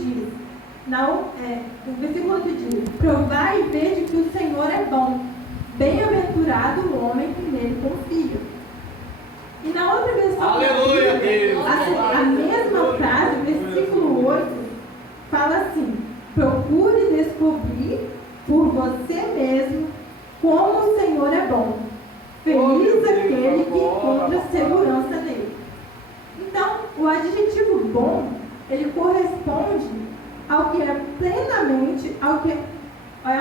diz, o versículo 8 diz: provai e vede que o Senhor é bom, bem-aventurado o homem que nele confia. E na outra versão, aleluia, Deus, a mesma frase, o versículo 8, fala assim: procure descobrir por você mesmo como o Senhor é bom. Feliz aquele que encontra segurança nele. Então, o adjetivo bom, ele corresponde ao que é plenamente, é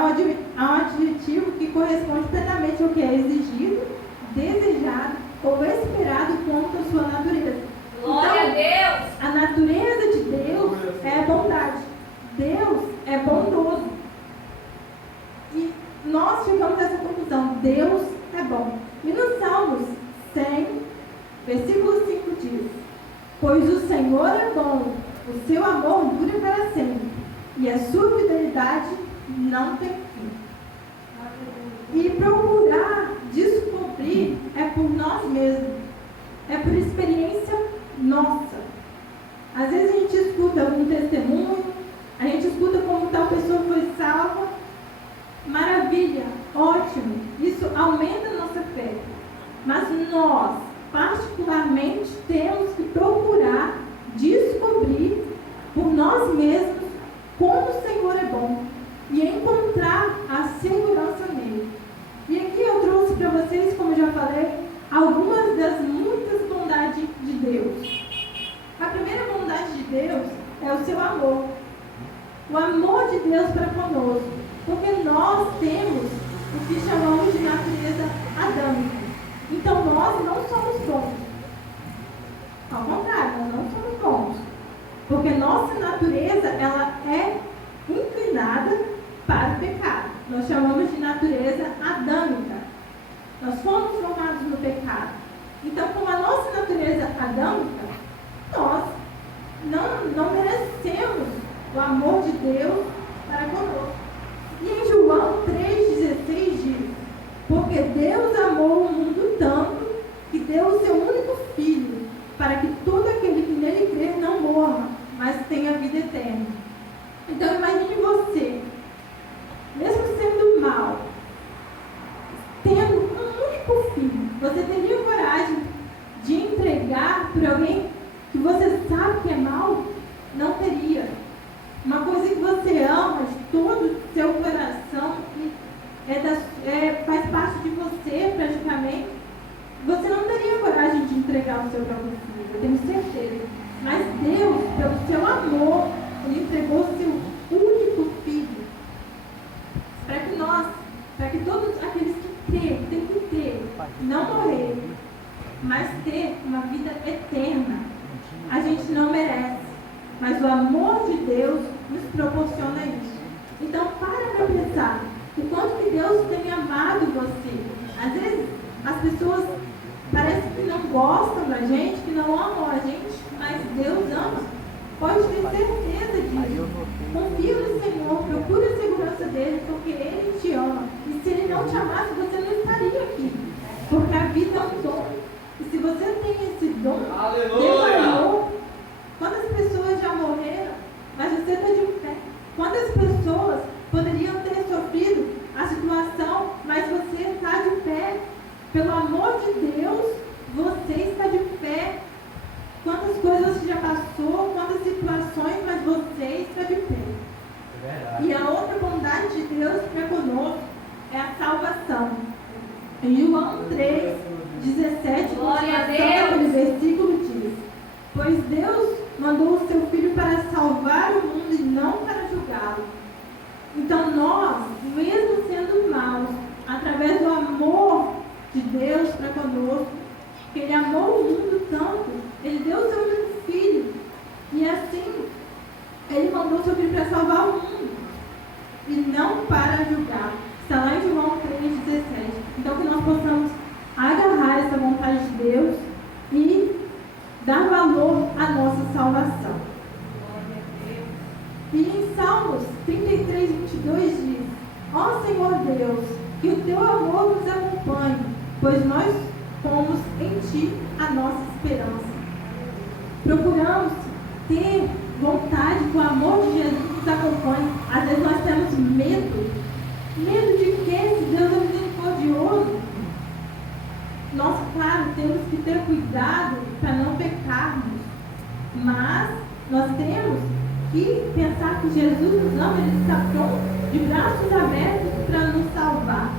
um adjetivo que corresponde plenamente ao que é exigido, desejado ou esperado quanto à sua natureza. Glória então, a Deus! A natureza de Deus é a bondade. Deus é bondoso. E nós chegamos a essa conclusão: Deus é bom. E no Salmos 100, versículo 5 diz: pois o Senhor é bom, o seu amor dura para sempre, e a sua fidelidade não tem fim. E procurar descobrir é por nós mesmos, é por experiência nossa. Às vezes a gente escuta algum testemunho, a gente escuta como tal pessoa foi salva. Maravilha, ótimo, isso aumenta a nossa fé. Mas nós, particularmente, temos que procurar descobrir por nós mesmos como o Senhor é bom e encontrar a segurança nele. E aqui eu trouxe para vocês, como já falei, algumas das muitas bondades de Deus. A primeira bondade de Deus é o seu amor. O amor de Deus para conosco. Porque nós temos o que chamamos de natureza adâmica. Então nós não somos bons. Ao contrário, nós não somos bons. Porque nossa natureza, ela é inclinada para o pecado. Nós chamamos de natureza adâmica. Nós fomos formados no pecado. Então, com a nossa natureza adâmica, nós não merecemos o amor de Deus para conosco. E em João 3,16 diz: porque Deus amou o mundo tanto que deu o seu único Filho, para que todo aquele que nele crer não morra, mas tenha vida eterna. Então imagine você, mesmo sendo mal, tendo um único filho, você teria coragem de entregar por alguém que você sabe que é mal? Não teria. Uma coisa que você ama de todo o seu coração, que faz parte de você praticamente, você não teria coragem de entregar o seu próprio filho, eu tenho certeza. Mas Deus, pelo seu amor, Ele entregou o seu único filho, para que todos aqueles que creem, tem que ter, não morrer, mas ter uma vida eterna. A gente não merece, mas o amor de Deus nos proporciona isso. Então, para pensar o quanto que Deus tem amado você. Às vezes, as pessoas parecem que não gostam da gente, que não amam a gente, mas Deus ama. Pode ter certeza disso. Confia no Senhor, procura a segurança dele, porque Ele te ama. E se Ele não te amasse, você não estaria aqui. Porque a vida é um dom. E se você tem esse dom, Deus amou. Quantas pessoas já morreram, mas você está de pé? Quantas pessoas poderiam ter sofrido a situação, mas você está de pé? Pelo amor de Deus, você está de pé. Quantas coisas você já passou, quantas situações, mas você está de pé. E a outra bondade de Deus para conosco é a salvação. Em João 3, 17, no versículo diz: pois Deus mandou o seu Filho para salvar o mundo e não para julgá-lo. Então nós, mesmo sendo maus, através do amor de Deus para conosco, que Ele amou o mundo tanto, Ele deu o seu único Filho, e assim Ele mandou o seu Filho para salvar o mundo e não para julgar. Está lá em João 3,17. Então que nós possamos agarrar essa vontade de Deus e dar valor à nossa salvação. E em Salmos 33, 22 diz: ó Senhor Deus, que o teu amor nos acompanhe, pois nós pomos em ti a nossa esperança. Procuramos ter vontade que o amor de Jesus nos acompanhe. Às vezes nós temos medo. Medo de quê? Se Deus é misericordioso. Nós, claro, temos que ter cuidado para não pecarmos. Mas nós temos que pensar que Jesus nos ama, Ele está pronto, de braços abertos para nos salvar.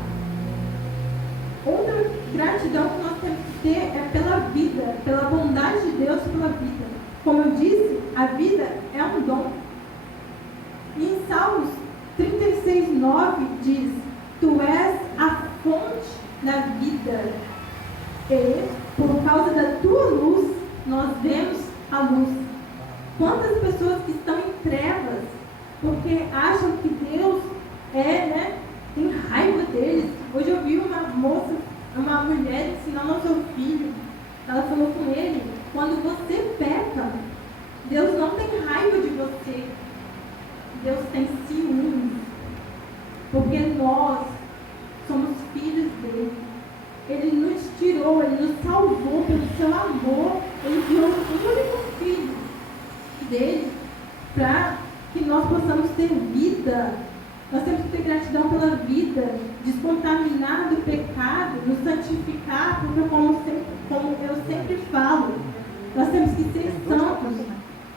Outra gratidão que nós temos que ter é pela vida, pela bondade de Deus pela vida. Como eu disse, a vida é um dom. E em Salmos 36:9 diz: Tu és a fonte da vida, e por causa da tua luz nós vemos a luz. Quantas pessoas que estão em trevas porque acham que Deus tem raiva deles. Hoje eu vi uma moça, uma mulher ensinando ao seu filho. Ela falou com ele: quando você peca, Deus não tem raiva de você. Deus tem ciúmes. Porque nós somos filhos dele. Ele nos tirou, ele nos salvou pelo seu amor. Ele deu o único filho dele para que nós possamos ter vida. Nós temos que ter gratidão pela vida, descontaminar do pecado, nos santificar, porque como eu sempre falo, nós temos que ser santos.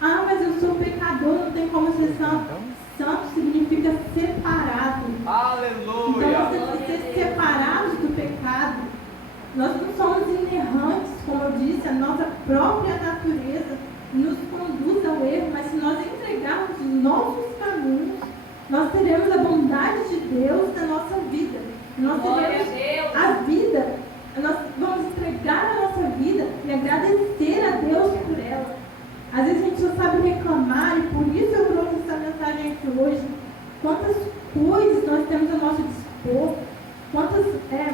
Ah, mas eu sou pecador, não tem como ser santo. Santo significa separado. Aleluia! Então nós temos que ser separados do pecado. Nós não somos inerrantes, como eu disse, a nossa própria natureza nos conduz ao erro, mas se nós entregarmos os nossos caminhos, nós teremos a bondade de Deus na nossa vida. Nós teremos a vida, nós vamos entregar a nossa vida e agradecer a Deus por ela. Às vezes a gente só sabe reclamar, e por isso eu trouxe essa mensagem aqui hoje. Quantas coisas nós temos a nosso dispor, quantas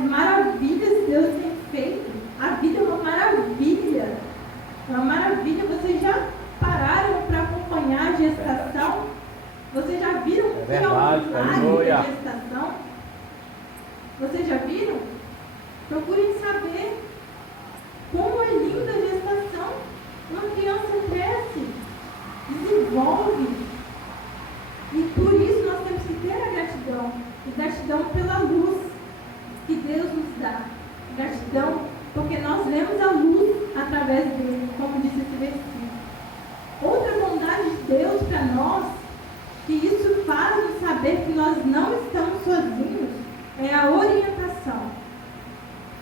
maravilhas Deus tem feito. A vida é uma maravilha. É uma maravilha. Vocês já pararam para acompanhar a gestação? Vocês já viram o que é o milagre da gestação? Vocês já viram? Procurem saber como é linda a gestação. Uma criança cresce, desenvolve. E por isso nós temos que ter a gratidão. E gratidão pela luz que Deus nos dá. Gratidão porque nós vemos a luz através dele, como disse esse versículo. Outra bondade de Deus para nós, que isso faz-nos saber que nós não estamos sozinhos, é a orientação.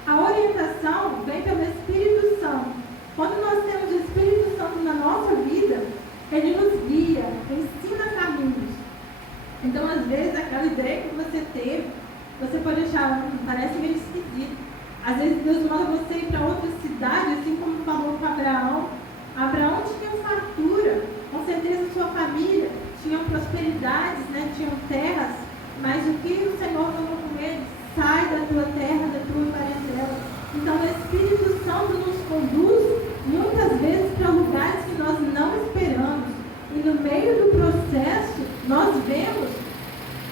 A orientação vem pelo Espírito Santo. Quando nós temos o Espírito Santo na nossa vida, ele nos guia, ensina caminhos. Então, às vezes, aquela ideia que você teve, você pode achar, parece meio esquisito. Às vezes, Deus manda você ir para outra cidade, assim como falou com Abraão. Abraão tinha fartura, com certeza sua família tinha prosperidades, tinham terras, mas o que o Senhor falou com ele? Sai da tua terra, da tua parentela. Então, o Espírito Santo nos conduz muitas vezes para lugares que nós não esperamos. E no meio do processo, nós vemos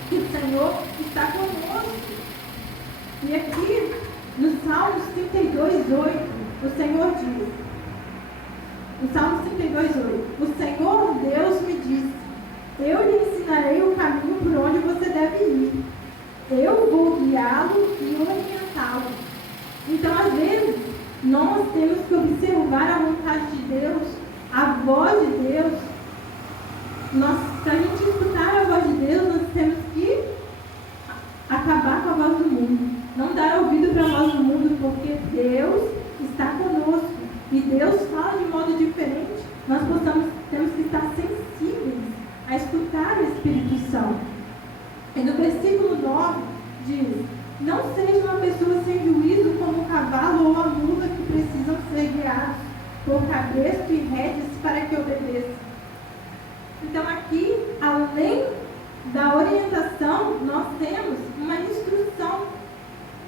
que o Senhor está conosco. E aqui, no Salmos 32:8, o Senhor diz, no Salmos 32:8, o Senhor Deus me disse: eu lhe ensinarei o caminho por onde você deve ir. Eu vou guiá-lo e orientá-lo. Então, às vezes, nós temos que observar a vontade de Deus, a voz de Deus. Para a gente escutar a voz de Deus, nós temos que acabar com a voz do mundo. Não dar ouvido para a voz do mundo, porque Deus está conosco. E Deus fala de modo diferente. Nós temos que estar sensíveis a escutar o Espírito Santo. E no versículo 9 diz: não seja uma pessoa sem juízo como o cavalo ou a mula que precisam ser guiados por cabresto e rédeas para que obedeçam. Então aqui, além da orientação, nós temos uma instrução.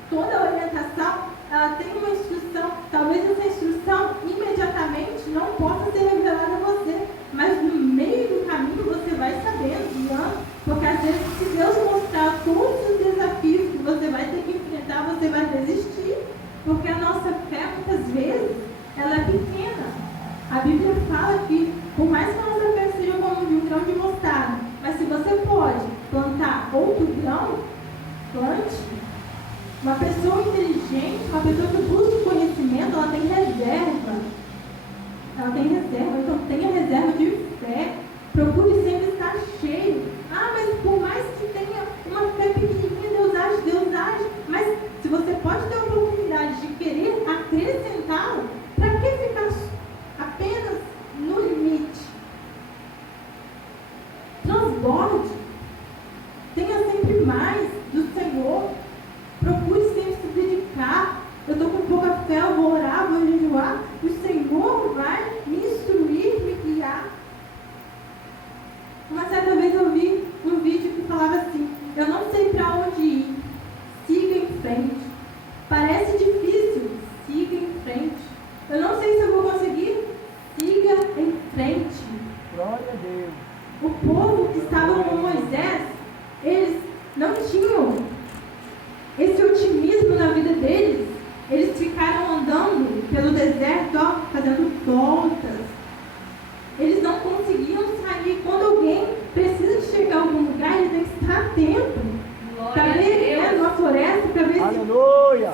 Toda orientação, ela tem uma instrução. Talvez essa instrução imediatamente não possa ser revelada a você, mas no meio do caminho você vai sabendo, guiando, porque às vezes se Deus mostrar todos os desafios que você vai ter que enfrentar, você vai desistir, porque a nossa fé muitas vezes ela é pequena. A Bíblia fala que por mais que a nossa fé seja como de um grão de Mas se você pode plantar outro grão, plante. Uma pessoa inteligente, uma pessoa que busca conhecimento, ela tem reserva. Ela tem reserva, então tenha reserva de fé. Procure sempre estar cheio. Ah, mas por mais que tenha uma fé pequenininha, Deus age. Mas se você pode ter a oportunidade de querer acrescentá-lo, para que ficar apenas no limite? Transborde. Tenha sempre mais do Senhor. Procure sempre se dedicar. Eu estou com pouca fé, eu vou orar, vou jejuar. O Senhor vai me instruir, me guiar. Uma certa vez eu vi um vídeo que falava assim: eu não sei para onde ir, siga em frente. Parece difícil, siga em frente. Eu não sei se eu vou conseguir, siga em frente. Glória a Deus. O povo que estava com Moisés, eles não tinham esse otimismo na vida deles. Eles ficaram andando pelo deserto, ó, fazendo voltas. Eles não conseguiam sair. Quando alguém precisa de chegar a algum lugar, ele tem que estar atento. Para ver numa floresta, para ver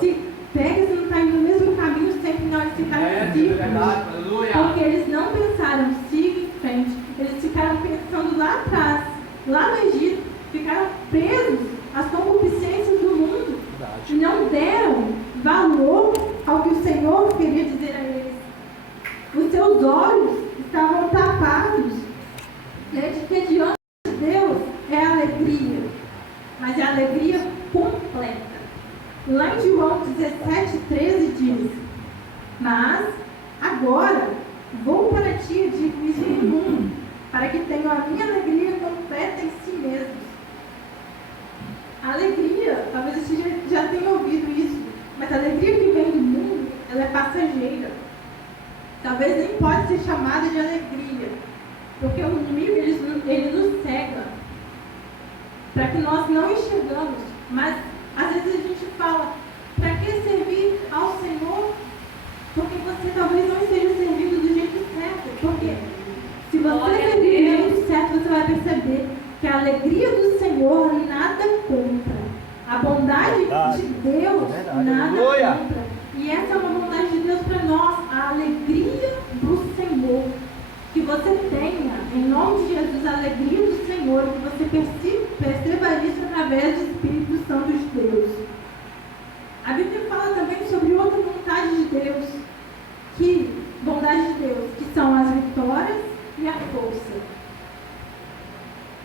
se pega, se não está indo no mesmo caminho sempre. Não, eles ficaram em círculos. Porque eles não pensaram, siga em frente. Eles ficaram pensando lá atrás, lá no Egito. Ficaram presos às concupiscências do mundo. E não deram valor ao que o Senhor queria dizer a eles. Os seus olhos estavam tapados, né, de que diante de Deus é alegria, mas é alegria completa. Lá em João 17:13 diz: mas agora vou para ti de juízo no mundo, para que tenham a minha alegria completa em si mesmos. A alegria, talvez você já tenha ouvido isso, mas a alegria que vem do mundo, ela é passageira. Talvez nem pode ser chamada de alegria, porque o inimigo ele nos cega, para que nós não enxergamos. Mas às vezes a gente fala: para que servir ao Senhor? Porque você talvez não esteja servindo do jeito certo. Porque se você servir do jeito certo, você vai perceber que a alegria do Senhor nada compra. A bondade de Deus nada compra. E essa é uma bondade de Deus para nós, a alegria do Senhor. Que você tenha, em nome de Jesus, a alegria do Senhor, que você perceba isso através do Espírito Santo de Deus. A Bíblia fala também sobre outra vontade de Deus, bondade de Deus, que são as vitórias e a força.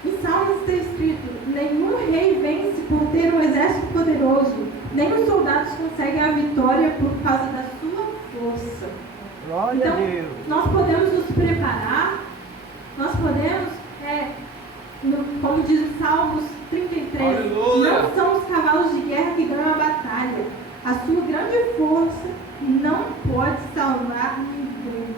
Em Salmos está escrito: nenhum rei vence por ter um exército poderoso, nem os soldados conseguem a vitória por causa da sua força. Glória então, a Deus. nós podemos nos preparar, nós podemos, como diz o Salmos 33, Aleluia. não são os cavalos de guerra que ganham a batalha. A sua grande força não pode salvar ninguém.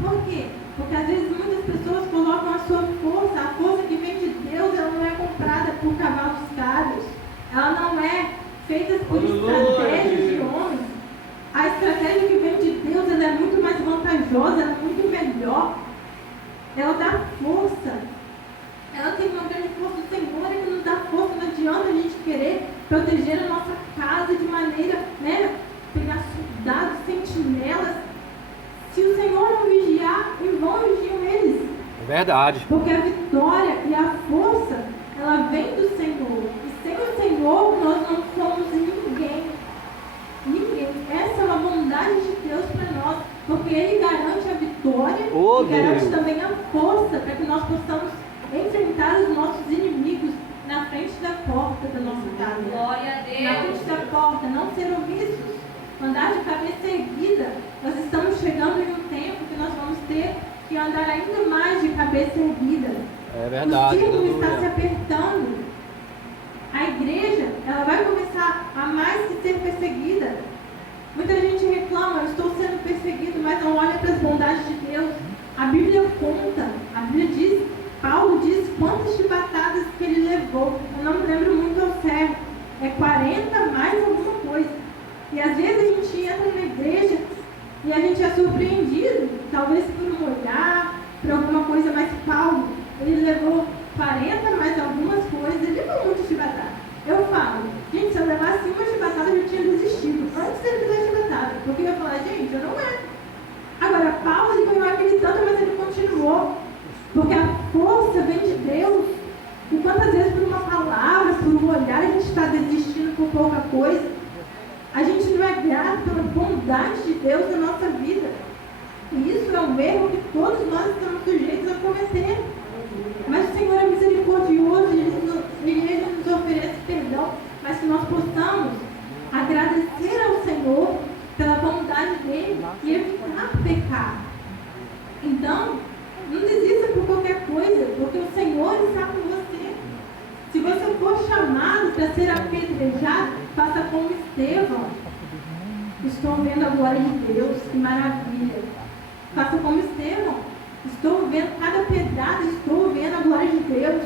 Por quê? Porque às vezes muitas pessoas colocam a sua força, a força que vem de Deus, ela não é comprada por cavalos caros. Ela não é feita por estratégias de homens. A estratégia que vem de Deus, ela é muito mais vantajosa, ela é muito melhor. Ela dá força. Ela tem uma grande força. O Senhor é que nos dá força. Não adianta a gente querer proteger a nossa casa de maneira, pegar soldados, sentinelas. Se o Senhor não vigiar, em vão vigiam eles. É verdade. Porque a vitória e a força, ela vem do Senhor. E sem o Senhor, nós não somos ninguém. Ninguém. Essa é uma bondade de Deus para nós. Porque Ele garante a vitória e garante também a força para que nós possamos enfrentar os nossos inimigos na frente da porta da nossa casa. Glória a Deus. Na frente da porta, não ser omissos. Andar de cabeça erguida. Nós estamos chegando em um tempo que nós vamos ter que andar ainda mais de cabeça erguida. É verdade. O círculo está se apertando. A igreja, ela vai começar a mais que ser perseguida. Muita gente reclama: eu estou sendo perseguido, mas não olha para as bondades de Deus. A Bíblia conta, a Bíblia diz, Paulo diz quantas chibatadas que ele levou. Eu não me lembro muito ao certo. É 40 mais alguma coisa. E às vezes a gente entra na igreja e a gente é surpreendido, talvez por um olhar, por alguma coisa, mas Paulo, ele levou 40 mais algumas coisas, ele levou muito de batata. Eu falo, gente, se eu levasse uma de batata, eu já tinha desistido. Antes dele fazer de batata. Porque eu ia falar, gente, eu não é. Agora, Paulo, ele ganhou aquele tanto, mas ele continuou. Porque a força vem de Deus. E quantas vezes por uma palavra, por um olhar, a gente está desistindo por pouca coisa. A gente não é grato pela bondade de Deus na nossa vida. E isso é um erro que todos nós estamos sujeitos a cometer. Mas o Senhor é misericordioso e Ele nos oferece perdão, mas que nós possamos agradecer ao Senhor pela bondade dEle e evitar pecar. Então, não desista por qualquer coisa, porque o Senhor está com você. Se você for chamado para ser apedrejado, faça como Estevão. Estou vendo a glória de Deus, que maravilha. Faça como Estevão. Estou vendo cada pedrada, estou vendo a glória de Deus.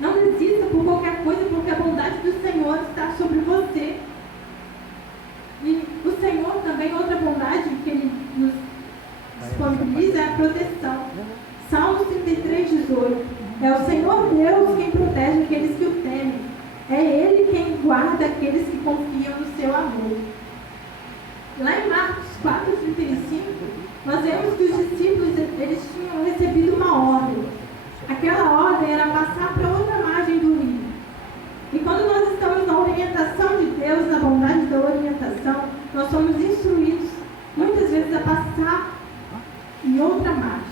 Não desista por qualquer coisa, porque a bondade do Senhor está sobre você. E o Senhor também, outra bondade que Ele nos disponibiliza é a proteção. Salmos 33, 18. É o Senhor Deus quem protege aqueles que o temem. É Ele quem guarda aqueles que confiam no seu amor. Lá em Marcos 4:35, nós vemos que os discípulos eles tinham recebido uma ordem. Aquela ordem era passar para outra margem do rio. E quando nós estamos na orientação de Deus, na bondade da orientação, nós somos instruídos muitas vezes a passar em outra margem,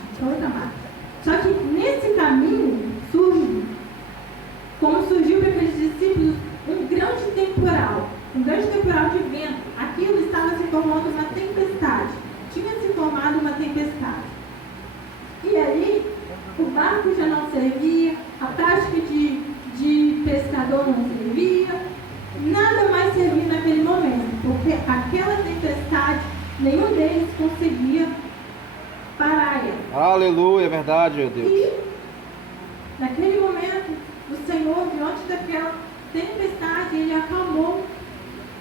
Só que nesse caminho surge, como surgiu para aqueles discípulos, um grande temporal de vento. Aquilo estava se formando uma tempestade. Tinha se formado uma tempestade. E aí, o barco já não servia, a prática de pescador não servia, nada mais servia naquele momento, porque aquela tempestade, nenhum deles conseguia parar ela. Aleluia, é verdade, meu Deus. E, naquele momento, o Senhor, diante daquela tempestade, Ele acalmou.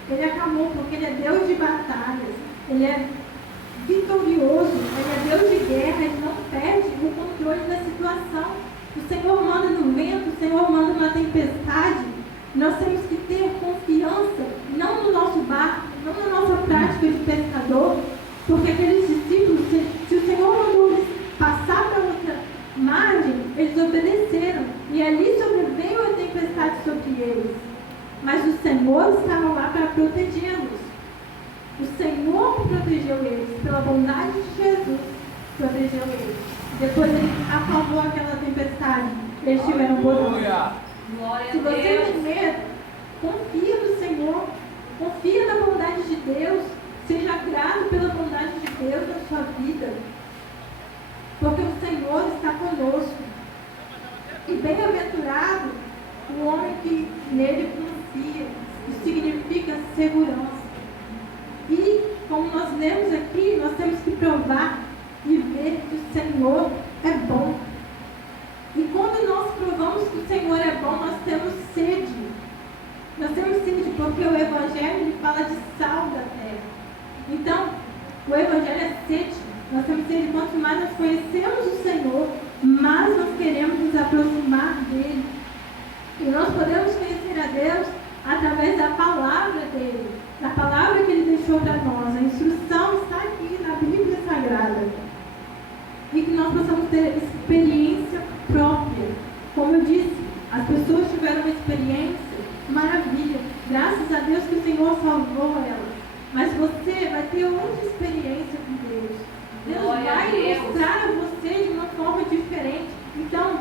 Ele acalmou, porque Ele é Deus de batalhas. Ele é vitorioso. Ele é Deus de guerra. Ele não perde o controle da situação. O Senhor manda no vento, o Senhor manda na tempestade. Nós temos que ter confiança, não no nosso barco, não na nossa prática de pescador, porque aqueles discípulos, se o Senhor mandou eles passar para outra margem, eles obedeceram. E ali sobreveio a tempestade sobre eles. Mas o Senhor estava lá para protegê-los. O Senhor protegeu eles, pela bondade de Jesus, protegeu eles. Depois Ele acalmou aquela tempestade. Eles tiveram boa. Se você tem medo, confia no Senhor, confia na bondade de Deus, seja grato pela bondade de Deus na sua vida, porque o Senhor está conosco. E bem-aventurado o homem que nele confia. Isso significa segurança. E, como nós lemos aqui, nós temos que provar e ver que o Senhor é bom. E quando nós provamos que o Senhor é bom, nós temos sede. Nós temos sede porque o Evangelho ele fala de sal da terra. Então, o Evangelho é sede. Nós temos sede. Quanto mais nós conhecemos o Senhor, mais nós queremos nos aproximar dEle. E nós podemos conhecer a Deus através da palavra dEle, da palavra que Ele deixou para nós. A instrução está aqui na Bíblia Sagrada. E que nós possamos ter experiência própria. Como eu disse, as pessoas tiveram uma experiência, maravilha. Graças a Deus que o Senhor salvou elas. Mas você vai ter outra experiência com Deus. Deus vai mostrar a você de uma forma diferente. Então,